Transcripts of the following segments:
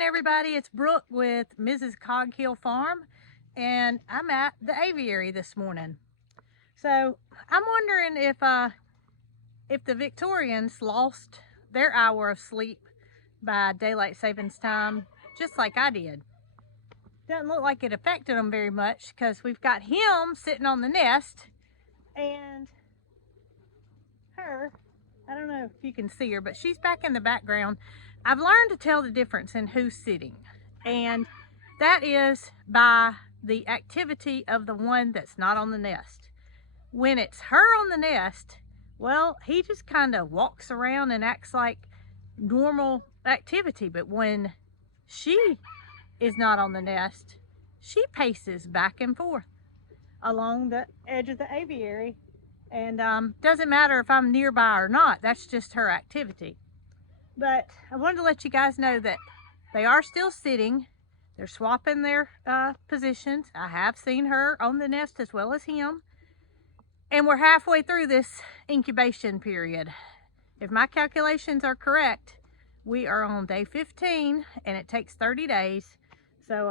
morning, everybody. It's Brooke with Mrs. Cog Hill Farm, and I'm at the aviary this morning. So I'm wondering if the Victorians lost their hour of sleep by daylight savings time, just like I did. Doesn't look like it affected them very much because we've got him sitting on the nest and her. I don't know if you can see her, but she's back in the background. I've learned to tell the difference in who's sitting, and that is by the activity of the one that's not on the nest. When it's her on the nest, well, he just kind of walks around and acts like normal activity, but when she is not on the nest, she paces back and forth along the edge of the aviary, and doesn't matter if I'm nearby or not, that's just her activity. But I wanted to let you guys know that they are still sitting. They're swapping their positions. I have seen her on the nest as well as him. And we're halfway through this incubation period. If my calculations are correct, we are on day 15 and it takes 30 days. So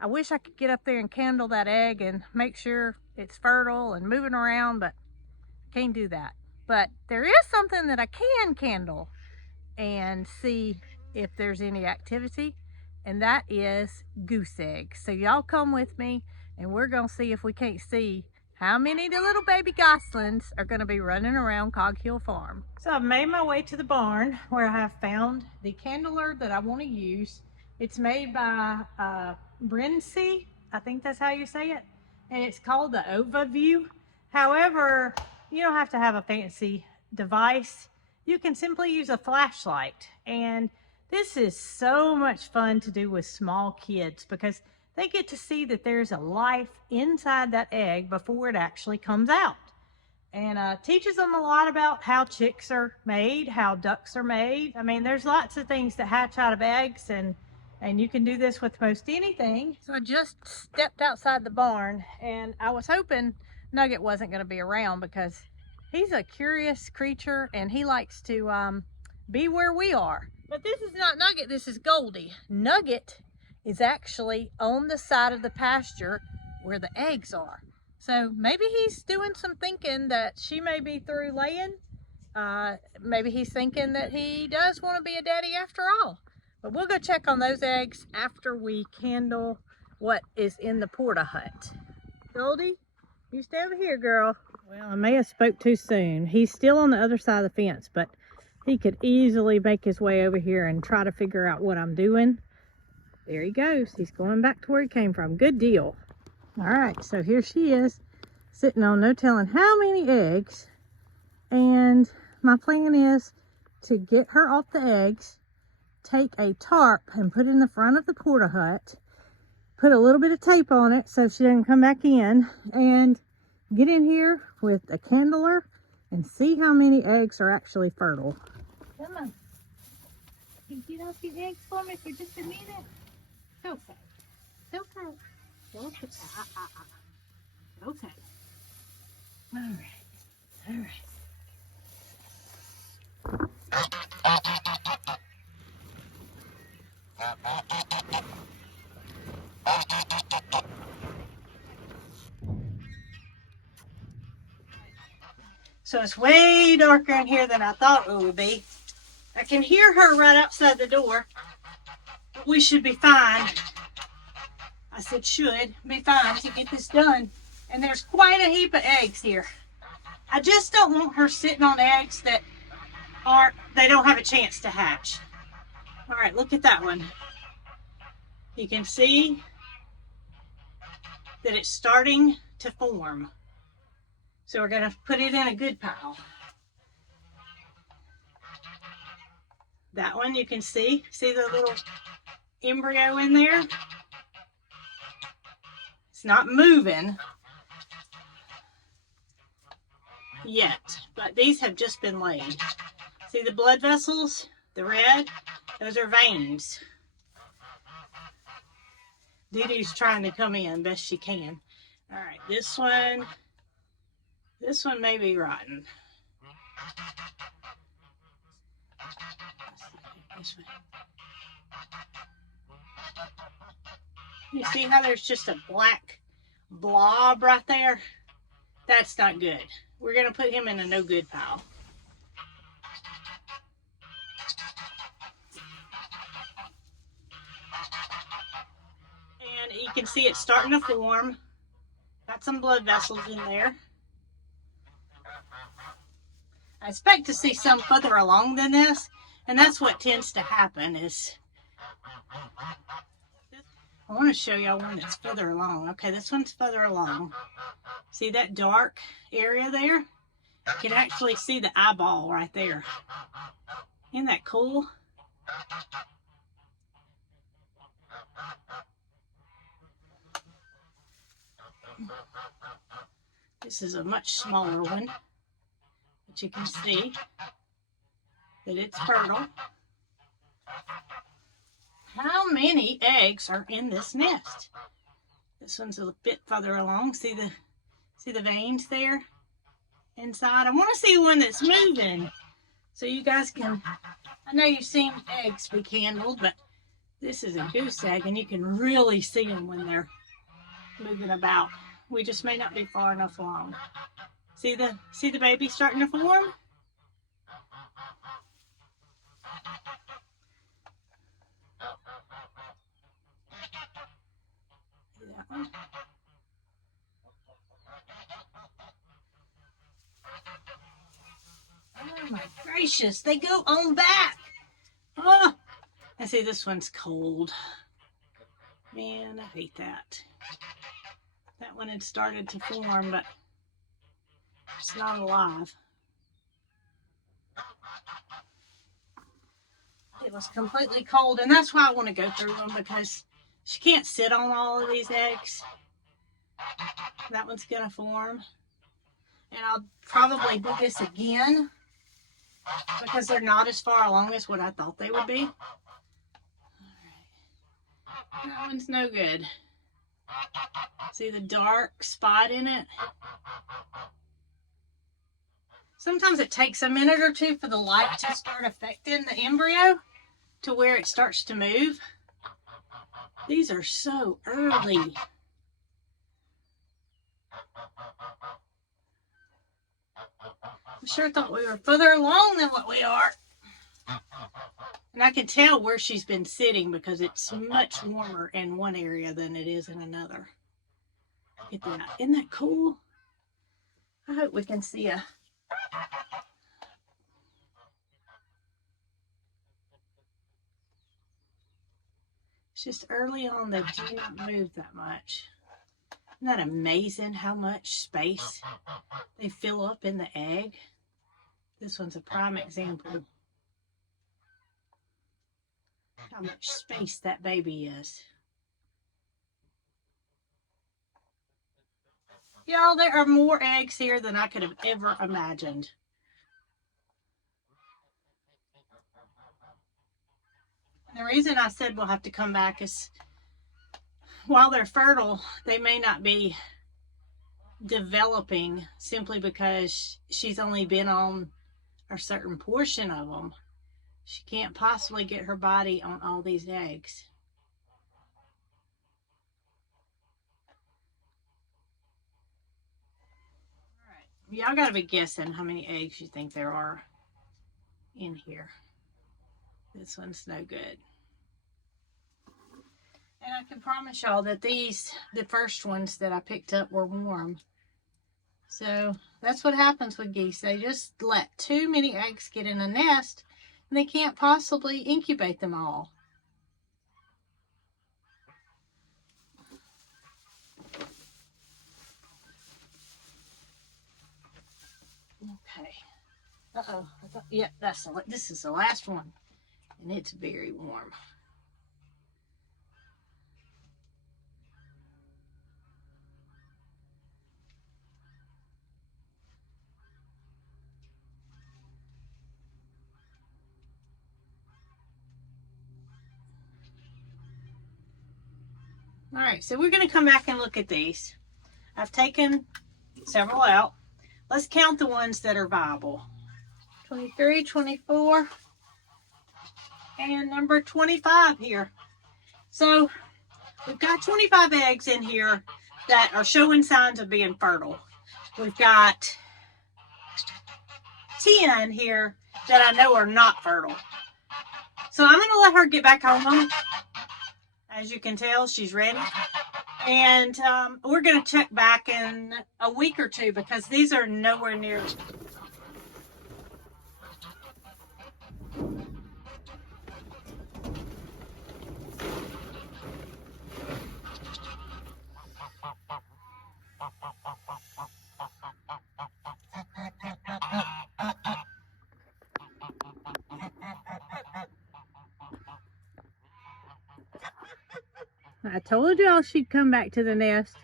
I wish I could get up there and candle that egg and make sure it's fertile and moving around, but can't do that. But there is something that I can candle and see if there's any activity, and that is goose eggs. So y'all come with me and we're gonna see if we can't see how many of the little baby goslings are gonna be running around Cog Hill Farm. So I've made my way to the barn where I have found the candler that I want to use. It's made by Brinsea, I think that's how you say it, and it's called the Overview. However, you don't have to have a fancy device. You can simply use a flashlight. And this is so much fun to do with small kids because they get to see that there's a life inside that egg before it actually comes out. And teaches them a lot about how chicks are made, how ducks are made. I mean, there's lots of things that hatch out of eggs, and you can do this with most anything. So I just stepped outside the barn and I was hoping Nugget wasn't going to be around because he's a curious creature and he likes to be where we are. But this is not Nugget, this is Goldie. Nugget is actually on the side of the pasture where the eggs are. So maybe he's doing some thinking that she may be through laying. Maybe he's thinking that he does want to be a daddy after all. But we'll go check on those eggs after we candle what is in the porta hut. Goldie? You stay over here, girl. Well, I may have spoke too soon. He's still on the other side of the fence, but he could easily make his way over here and try to figure out what I'm doing. There he goes. He's going back to where he came from. Good deal. All right, so here she is, sitting on no telling how many eggs. And my plan is to get her off the eggs, take a tarp and put it in the front of the porta hut, put a little bit of tape on it so she doesn't come back in, and get in here with a candler and see how many eggs are actually fertile. Come on. Can you get off these eggs for me for just a minute? It's okay. It's okay. Okay. Okay. All right. All right. So it's way darker in here than I thought it would be. I can hear her right outside the door, but we should be fine. I said should be fine to get this done. And there's quite a heap of eggs here. I just don't want her sitting on eggs that they don't have a chance to hatch. All right, look at that one. You can see that it's starting to form. So we're gonna put it in a good pile. That one you can see the little embryo in there? It's not moving yet, but these have just been laid. See the blood vessels, the red? Those are veins. Dee-Dee's trying to come in best she can. All right, this one may be rotten. This way. You see how there's just a black blob right there? That's not good. We're going to put him in a no good pile. And you can see it's starting to form. Got some blood vessels in there. I expect to see some further along than this, and that's what tends to happen is, I want to show y'all one that's further along. Okay, this one's further along. See that dark area there? You can actually see the eyeball right there. Isn't that cool? This is a much smaller one, but you can see that it's fertile. How many eggs are in this nest? This one's a bit further along. See the veins there inside? I want to see one that's moving so you guys can, I know you've seen eggs be candled, but this is a goose egg and you can really see them when they're moving about. We just may not be far enough along. See the baby starting to form? See that one? Oh my gracious, they go on back. Oh, and see this one's cold. Man, I hate that. That one had started to form, but it's not alive. It was completely cold, and that's why I want to go through them, because she can't sit on all of these eggs. That one's going to form. And I'll probably do this again, because they're not as far along as what I thought they would be. All right. That one's no good. See the dark spot in it? Sometimes it takes a minute or two for the light to start affecting the embryo to where it starts to move. These are so early. I sure thought we were further along than what we are. And I can tell where she's been sitting because it's much warmer in one area than it is in another. Look at that. Isn't that cool? I hope we can see a... It's just early on, they do not move that much. Isn't that amazing how much space they fill up in the egg? This one's a prime example. How much space that baby is. Y'all, there are more eggs here than I could have ever imagined. And the reason I said we'll have to come back is while they're fertile, they may not be developing simply because she's only been on a certain portion of them. She can't possibly get her body on all these eggs. All right, y'all gotta be guessing how many eggs you think there are in here. This one's no good. And I can promise y'all that these, the first ones that I picked up, were warm. So that's what happens with geese. They just let too many eggs get in a nest and they can't possibly incubate them all. Okay. Uh-oh. Yep, this is the last one. And it's very warm. All right, so we're going to come back and look at these. I've taken several out. Let's count the ones that are viable. 23, 24, and number 25 here. So We've got 25 eggs in here that are showing signs of being fertile. We've got 10 here that I know are not fertile. So I'm going to let her get back home. As you can tell, she's ready. And we're going to check back in a week or two because these are nowhere near. I told y'all she'd come back to the nest.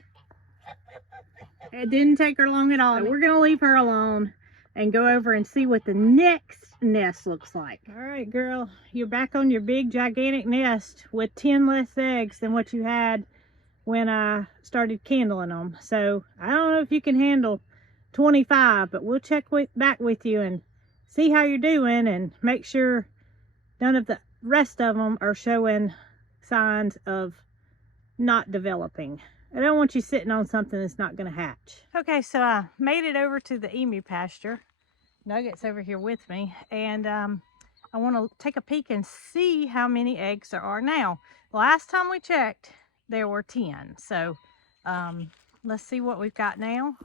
It didn't take her long at all. We're going to leave her alone and go over and see what the next nest looks like. All right, girl, you're back on your big, gigantic nest with 10 less eggs than what you had when I started candling them. So I don't know if you can handle 25, but we'll check back with you and see how you're doing and make sure none of the rest of them are showing signs of not developing. I don't want you sitting on something that's not going to hatch. Okay, so I made it over to the emu pasture. Nugget's over here with me, and I want to take a peek and see how many eggs there are now. Last time we checked, there were 10. So let's see what we've got now.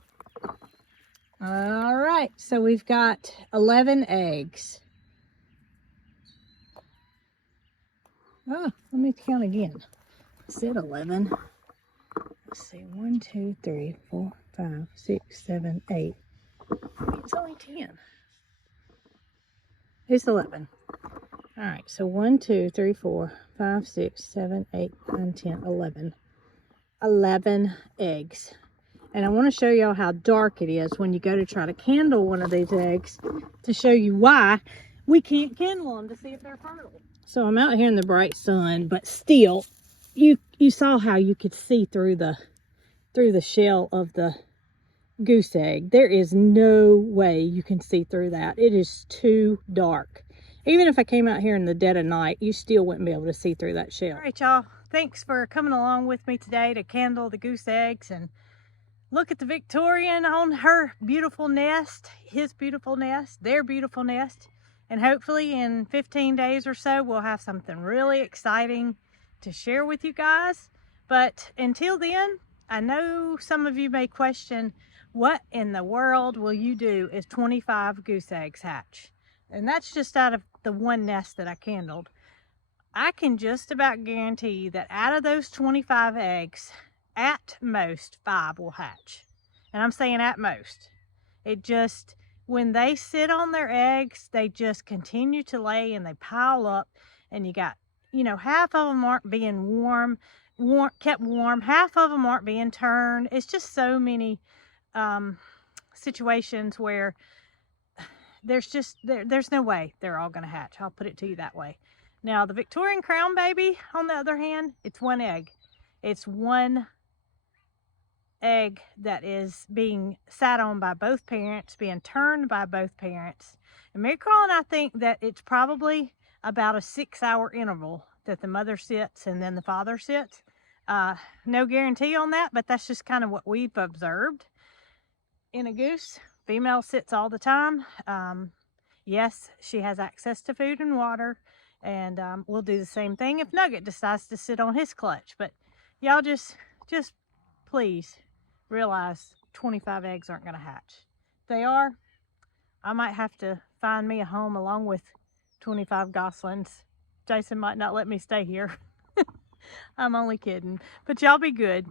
All right, so we've got 11 eggs. Oh, let me count again. I said 11. Let's see, 1, 2, 3, 4, 5, 6, 7, 8. It's only 10. It's 11. All right, so 1, 2, 3, 4, 5, 6, 7, 8, 9, 10, 11. 11 eggs. And I want to show y'all how dark it is when you go to try to candle one of these eggs to show you why we can't candle them to see if they're fertile. So I'm out here in the bright sun, but still, you saw how you could see through the shell of the goose egg. There is no way you can see through that. It is too dark. Even if I came out here in the dead of night, you still wouldn't be able to see through that shell. All right, y'all. Thanks for coming along with me today to candle the goose eggs and look at the Victorian on her beautiful nest, his beautiful nest, their beautiful nest. And hopefully in 15 days or so, we'll have something really exciting to share with you guys. But until then, I know some of you may question, what in the world will you do if 25 goose eggs hatch? And that's just out of the one nest that I candled. I can just about guarantee that out of those 25 eggs, at most 5 will hatch. And I'm saying at most. It just, when they sit on their eggs, they just continue to lay and they pile up, and you got, you know, half of them aren't being kept warm, half of them aren't being turned. It's just so many situations where there's no way they're all going to hatch. I'll put it to you that way. Now the Victorian crown baby, on the other hand, it's one egg. It's one egg that is being sat on by both parents, being turned by both parents. And Marycarl and I think that it's probably about a 6-hour interval that the mother sits and then the father sits. No guarantee on that, but that's just kind of what we've observed. In a goose, female sits all the time. Yes, she has access to food and water, and we'll do the same thing if Nugget decides to sit on his clutch. But y'all just please realize 25 eggs aren't going to hatch. If they are, I might have to find me a home along with 25 goslings. Jason might not let me stay here. I'm only kidding, but y'all be good.